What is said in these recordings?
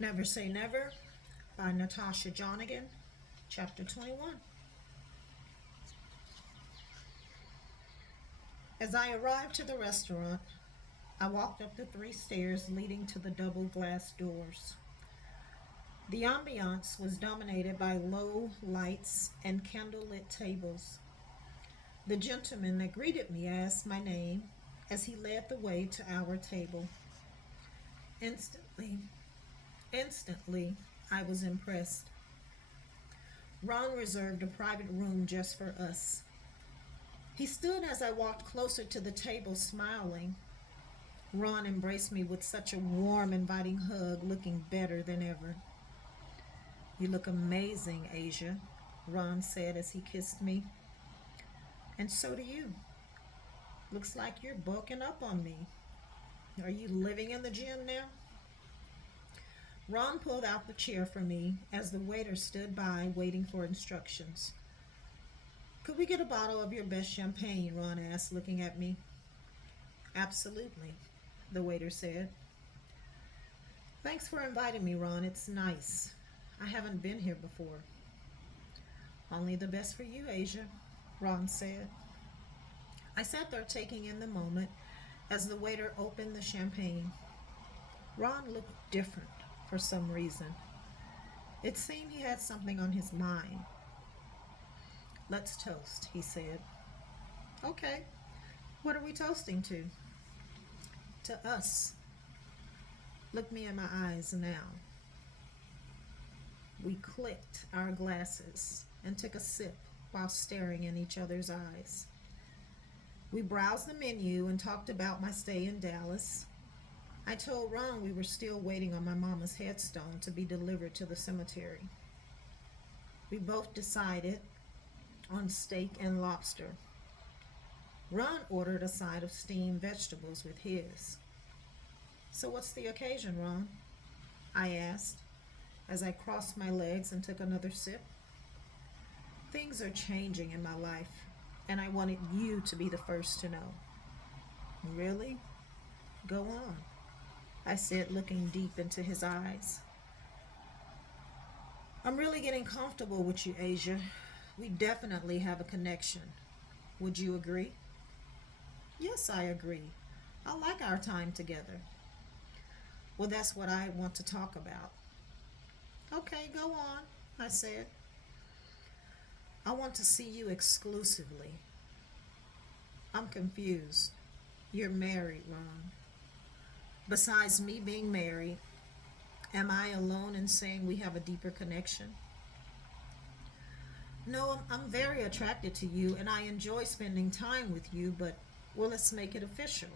Never Say Never by Natasha Jonigan, Chapter 21. As I arrived to the restaurant, I walked up the three stairs leading to the double glass doors. The ambiance was dominated by low lights and candlelit tables. The gentleman that greeted me asked my name as he led the way to our table. Instantly, instantly, I was impressed. Ron reserved a private room just for us. He stood as I walked closer to the table, smiling. Ron embraced me with such a warm, inviting hug, looking better than ever. "You look amazing, Asia," Ron said as he kissed me. "And so do you. Looks like you're bulking up on me. Are you living in the gym now?" Ron pulled out the chair for me as the waiter stood by waiting for instructions. "Could we get a bottle of your best champagne?" Ron asked, looking at me. "Absolutely," the waiter said. "Thanks for inviting me, Ron. It's nice. I haven't been here before." "Only the best for you, Asia," Ron said. I sat there taking in the moment as the waiter opened the champagne. Ron looked different for some reason. It seemed he had something on his mind. "Let's toast," he said. "Okay. What are we toasting to?" "To us." "Look me in my eyes now." We clicked our glasses and took a sip while staring in each other's eyes. We browsed the menu and talked about my stay in Dallas. I told Ron we were still waiting on my mama's headstone to be delivered to the cemetery. We both decided on steak and lobster. Ron ordered a side of steamed vegetables with his. "So what's the occasion, Ron?" I asked as I crossed my legs and took another sip. "Things are changing in my life, and I wanted you to be the first to know." "Really? Go on," I said, looking deep into his eyes. "I'm really getting comfortable with you, Asia. We definitely have a connection. Would you agree?" "Yes, I agree. I like our time together." "Well, that's what I want to talk about." "Okay, go on," I said. "I want to see you exclusively." "I'm confused. You're married, Ron. Besides me being married, am I alone in saying we have a deeper connection?" "No, I'm very attracted to you and I enjoy spending time with you, but, well, let's make it official,"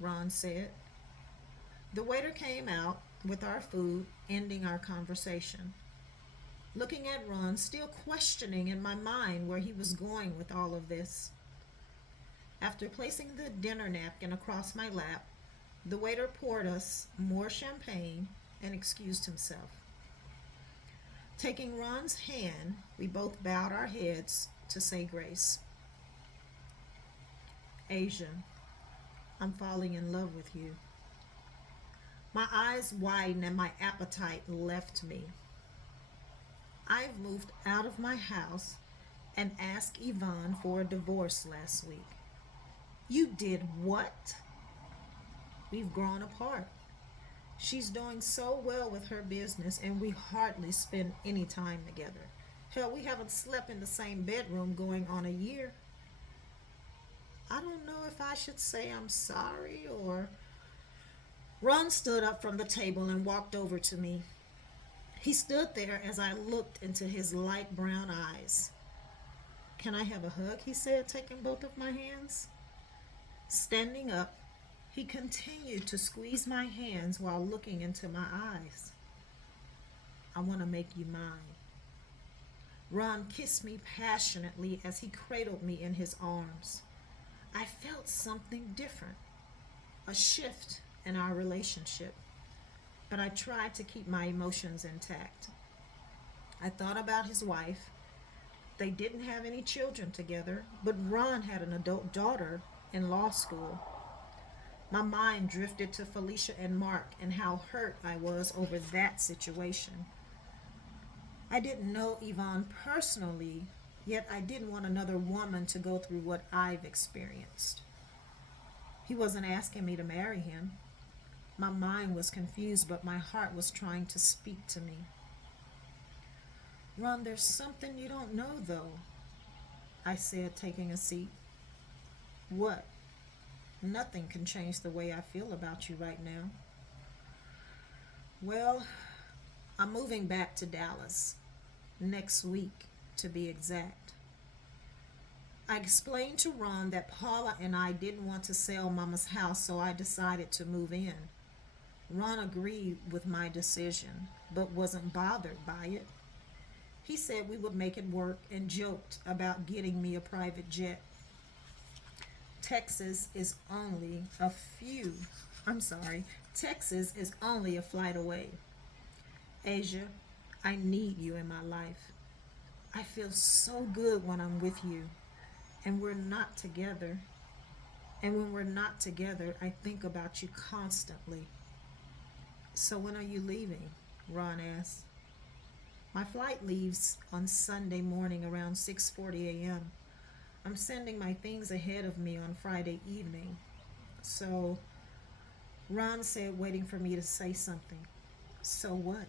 Ron said. The waiter came out with our food, ending our conversation. Looking at Ron, still questioning in my mind where he was going with all of this. After placing the dinner napkin across my lap, the waiter poured us more champagne and excused himself. Taking Ron's hand, we both bowed our heads to say grace. "Asia, I'm falling in love with you." My eyes widened and my appetite left me. "I've moved out of my house and asked Yvonne for a divorce last week." "You did what?" "We've grown apart. She's doing so well with her business, and we hardly spend any time together. Hell, we haven't slept in the same bedroom going on a year." I don't know if I should say I'm sorry or. Ron stood up from the table and walked over to me. He stood there as I looked into his light brown eyes. "Can I have a hug?" he said, taking both of my hands. Standing up, he continued to squeeze my hands while looking into my eyes. "I want to make you mine." Ron kissed me passionately as he cradled me in his arms. I felt something different, a shift in our relationship, but I tried to keep my emotions intact. I thought about his wife. They didn't have any children together, but Ron had an adult daughter in law school. My mind drifted to Felicia and Mark and how hurt I was over that situation. I didn't know Yvonne personally, yet I didn't want another woman to go through what I've experienced. He wasn't asking me to marry him. My mind was confused, but my heart was trying to speak to me. Ron, there's something you don't know, though, I said, taking a seat. What? Nothing can change the way I feel about you right now. Well, I'm moving back to Dallas next week, to be exact. I explained to Ron that Paula and I didn't want to sell Mama's house, so I decided to move in. Ron agreed with my decision, but wasn't bothered by it. He said we would make it work and joked about getting me a private jet. Texas is only a few, I'm sorry, Texas is only a flight away. Asia, I need you in my life. I feel so good when I'm with you, and we're not together. And when we're not together, I think about you constantly. So when are you leaving? Ron asked. My flight leaves on Sunday morning around 6:40 a.m. I'm sending my things ahead of me on Friday evening. So Ron said, waiting for me to say something. So what?